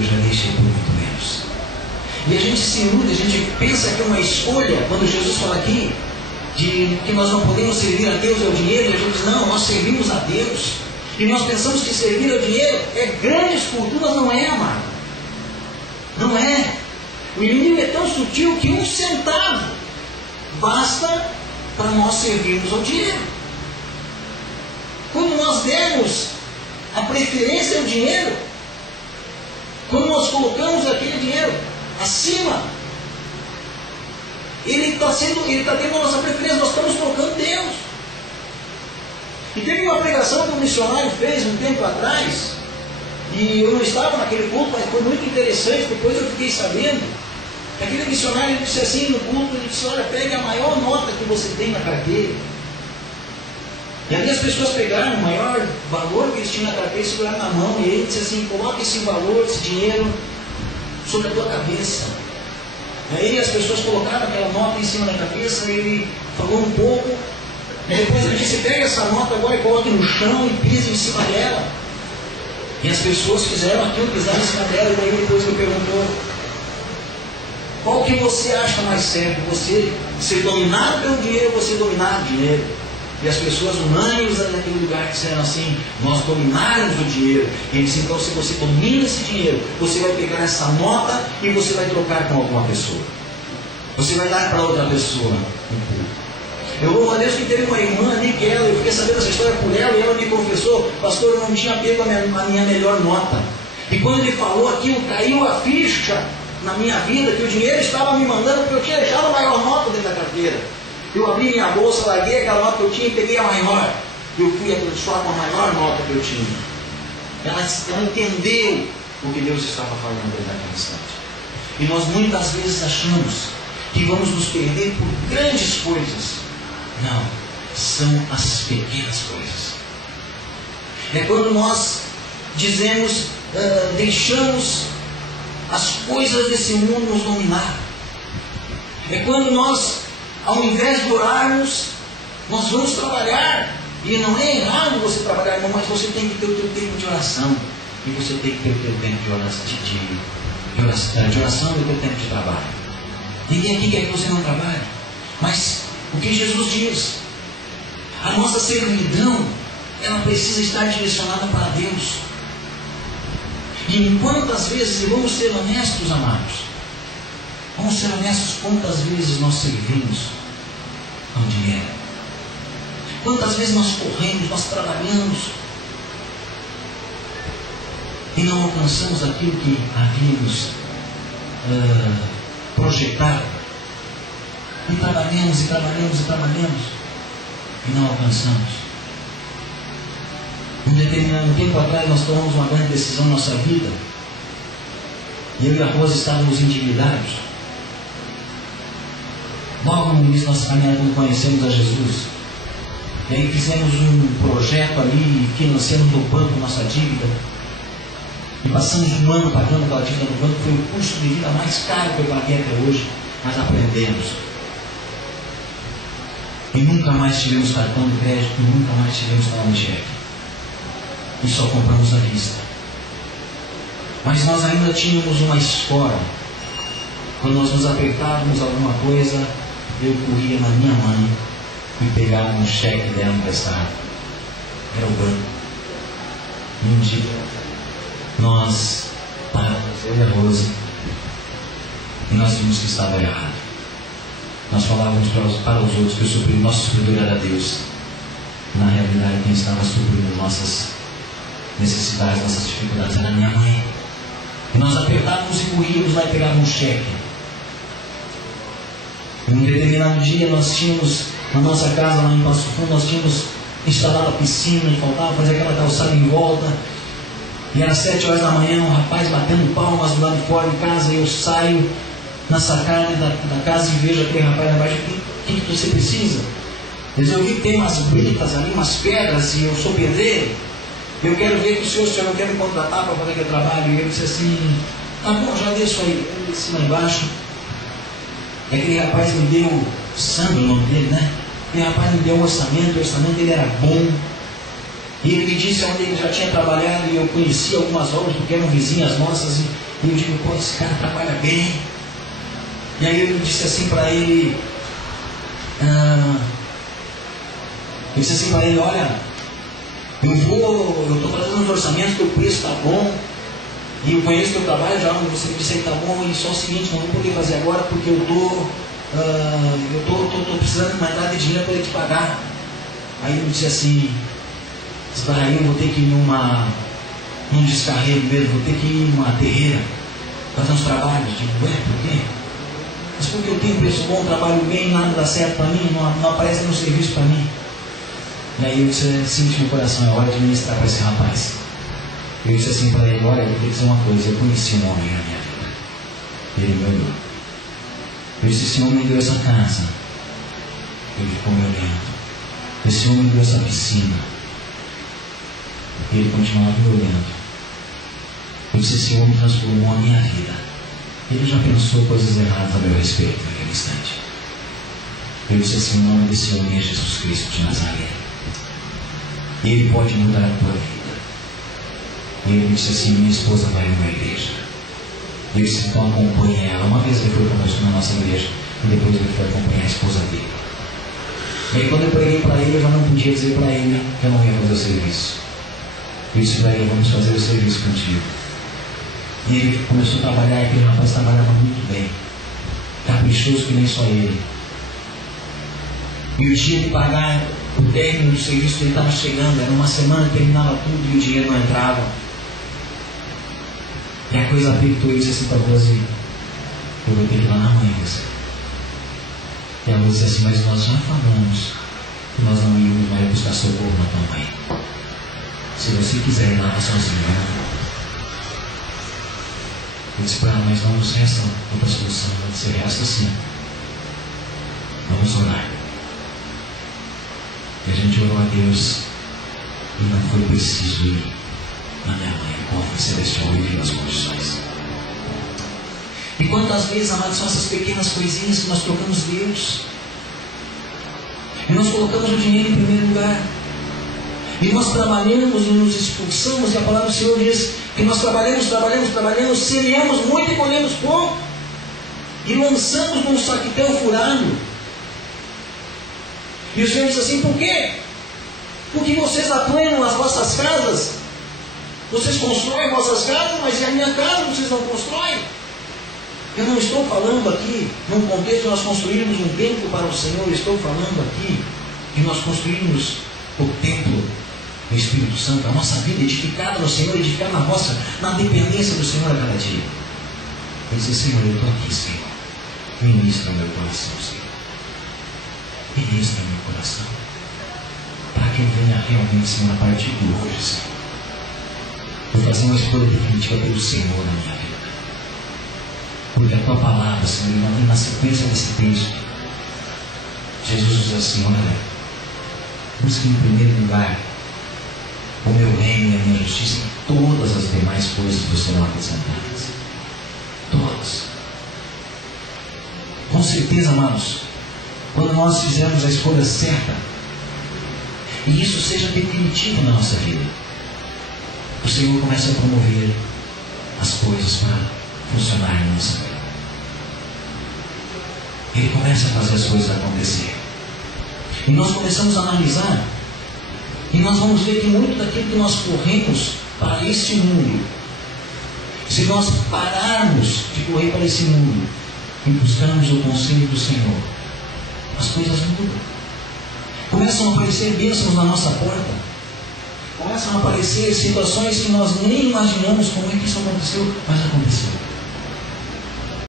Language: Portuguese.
eu já deixei por muito menos. E a gente se ilude, a gente pensa que é uma escolha, quando Jesus fala aqui, de que nós não podemos servir a Deus e ao dinheiro, e a gente diz, não, nós servimos a Deus. E nós pensamos que servir ao dinheiro é grandes fortunas, não é, amado. Não é. O inimigo é tão sutil que 1 centavo basta para nós servirmos ao dinheiro. Quando nós demos a preferência ao dinheiro, quando nós colocamos aquele dinheiro acima, ele está tendo a nossa preferência, nós estamos colocando Deus. E teve uma pregação que um missionário fez um tempo atrás, e eu não estava naquele culto, mas foi muito interessante, depois eu fiquei sabendo. Aquele missionário disse assim no culto, ele disse, olha, pegue a maior nota que você tem na carteira. E ali as pessoas pegaram o maior valor que eles tinham na carteira e seguraram na mão, e ele disse assim, coloca esse valor, esse dinheiro sobre a tua cabeça. Aí as pessoas colocaram aquela nota em cima da cabeça, e ele falou um pouco, e depois ele disse, pega essa nota agora e coloque no chão e pise em cima dela. E as pessoas fizeram aquilo, pisaram em cima dela, e daí depois me perguntou, qual que você acha mais certo? Você ser dominado pelo dinheiro ou você dominar o dinheiro? E as pessoas unânimes naquele lugar disseram assim, nós dominarmos o dinheiro. E ele disse, então se você domina esse dinheiro, você vai pegar essa nota e você vai trocar com alguma pessoa. Você vai dar para outra pessoa. Eu louvo a Deus que teve uma irmã ali que eu fiquei sabendo essa história por ela, e ela me confessou, pastor, eu não tinha pego a minha melhor nota. E quando ele falou aquilo, caiu a ficha na minha vida, que o dinheiro estava me mandando, porque eu tinha deixado a maior nota dentro da carteira. Eu abri minha bolsa, larguei aquela nota que eu tinha e peguei a maior. Eu fui abençoar com a maior nota que eu tinha. Ela entendeu o que Deus estava falando dentro daquele instante. E nós muitas vezes achamos que vamos nos perder por grandes coisas. Não, são as pequenas coisas. É quando nós dizemos, deixamos as coisas desse mundo nos dominar. É quando nós, ao invés de orarmos, nós vamos trabalhar. E não é errado você trabalhar, irmão, mas você tem que ter o teu tempo de oração. E você tem que ter o teu tempo de oração e o teu tempo de trabalho. Ninguém aqui quer que você não trabalhe. Mas o que Jesus diz? A nossa servidão, ela precisa estar direcionada para Deus. E quantas vezes, e vamos ser honestos, amados, vamos ser honestos, quantas vezes nós servimos ao dinheiro? Quantas vezes nós corremos, nós trabalhamos e não alcançamos aquilo que havíamos projetado? E trabalhamos, e trabalhamos, e trabalhamos e não alcançamos. Um determinado tempo atrás nós tomamos uma grande decisão na nossa vida. E eu e a Rosa estávamos endividados. Logo no início da nossa caminhada, quando conhecemos a Jesus, e aí fizemos um projeto ali, financiamos no banco nossa dívida, e passamos um ano pagando aquela dívida no banco. Foi o custo de vida mais caro que eu paguei até hoje, mas aprendemos. E nunca mais tivemos cartão de crédito, e nunca mais tivemos cartão de cheque. E só compramos à vista. Mas nós ainda tínhamos uma esfora. Quando nós nos apertávamos alguma coisa, eu corria na minha mãe e pegava um cheque dela emprestado. Era o banco. E um dia nós paramos, eu e a Rosa, e nós vimos que estava errado. Nós falávamos para os outros que o nosso supridor era Deus. Na realidade, quem estava suprindo nossas necessidades, nossas dificuldades era minha mãe. E nós apertávamos e corríamos lá e pegávamos um cheque. Em um determinado dia nós tínhamos, na nossa casa lá em Passo Fundo, nós tínhamos instalado a piscina e faltava fazer aquela calçada em volta. E era 7 horas da manhã, um rapaz batendo palmas do lado de fora de casa, e eu saio na sacada da casa e vejo aquele rapaz abaixo. O que você precisa? Eu vi que tem umas britas ali, umas pedras, e eu sou pedreiro. Eu quero ver que o senhor não quer me contratar para fazer aquele trabalho. E ele disse assim, tá bom, já desço aí. Eu desci lá embaixo. E aquele rapaz me deu, Sandro o nome dele, né? Aquele rapaz me deu um orçamento, o orçamento dele era bom. E ele me disse onde ele já tinha trabalhado, e eu conhecia algumas obras, porque eram vizinhas nossas. E eu digo, pô, esse cara trabalha bem. E aí eu disse assim para ele, olha, eu estou fazendo uns orçamentos que o preço está bom, e eu conheço teu trabalho já, você disse que está bom, e só o seguinte, não vou poder fazer agora porque eu estou precisando mandar de dinheiro para ele te pagar. Aí ele disse assim, para aí eu vou ter que ir num descarrego mesmo, vou ter que ir numa terreira, fazer uns trabalhos. Eu digo, ué, por quê? Mas porque eu tenho preço bom, trabalho bem, nada dá certo para mim, não aparece nenhum serviço para mim. E aí eu disse, senti no coração, é hora de ministrar para esse rapaz. Eu disse assim para ele, olha, eu vou dizer uma coisa, eu conheci um homem na minha vida. Ele me olhou. Eu disse, esse homem deu essa casa. Ele ficou me olhando. Esse homem deu essa piscina. E ele continuava me olhando. Eu disse, esse homem transformou a minha vida. Ele já pensou coisas erradas a meu respeito naquele instante. Eu disse assim, o nome desse homem é Jesus Cristo de Nazaré. E ele pode mudar a tua vida. E ele disse assim, minha esposa vai numa igreja. Eu disse, então acompanhe ela. Uma vez ele foi conosco na nossa igreja. E depois ele foi acompanhar a esposa dele. E aí quando eu preguei para ele, eu já não podia dizer para ele que eu não ia fazer o serviço. Eu disse para ele, vamos fazer o serviço contigo. E ele começou a trabalhar, e aquele rapaz trabalhava muito bem. Caprichoso que nem só ele. E o dia de pagar o término do serviço dele estava chegando, era uma semana, terminava tudo e o dinheiro não entrava. E a coisa apertou, eu disse assim para a Rose, eu vou ter que ir lá na mãe, Rose. E a Rose disse assim, mas nós já falamos que nós não íamos mais buscar socorro na tua mãe. Se você quiser ir lá sozinho, eu disse para ela, mas não nos resta outra solução, ela disse, resta sim. Vamos orar. E a gente orou a Deus e não foi preciso ir na minha mãe, a cofre celestial, e viu as condições. E quantas vezes, amados, são essas pequenas coisinhas que nós trocamos Deus. E nós colocamos o dinheiro em primeiro lugar. E nós trabalhamos e nos expulsamos, e a palavra do Senhor diz que nós trabalhamos, semeamos muito e colhemos pouco. E lançamos num saquetel furado. E o Senhor diz assim, por quê? Porque vocês aplanam as vossas casas. Vocês constroem vossas casas, mas e a minha casa vocês não constroem? Eu não estou falando aqui, num contexto de nós construirmos um templo para o Senhor. Eu estou falando aqui de nós construirmos o templo do Espírito Santo, a nossa vida edificada no Senhor, edificada na dependência do Senhor a cada dia. Eu disse, Senhor, eu estou aqui, Senhor. Ministra meu coração, Senhor. Ministra meu coração. Para que eu venha realmente, Senhor, a partir de hoje, Senhor. Vou fazer uma escolha definitiva pelo Senhor na minha vida. Porque a tua palavra, Senhor, na sequência desse texto, Jesus diz assim, olha, busque em primeiro lugar o meu reino e a minha justiça, e todas as demais coisas vos serão acrescentadas. Todas. Com certeza, amados, quando nós fizermos a escolha certa, e isso seja definitivo na nossa vida, o Senhor começa a promover as coisas para funcionar na nossa vida. Ele começa a fazer as coisas acontecer. E nós começamos a analisar, e nós vamos ver que muito daquilo que nós corremos para este mundo, se nós pararmos de correr para esse mundo e buscarmos o conselho do Senhor, as coisas mudam. Começam a aparecer bênçãos na nossa porta. Começam a aparecer situações que nós nem imaginamos como é que isso aconteceu, mas aconteceu.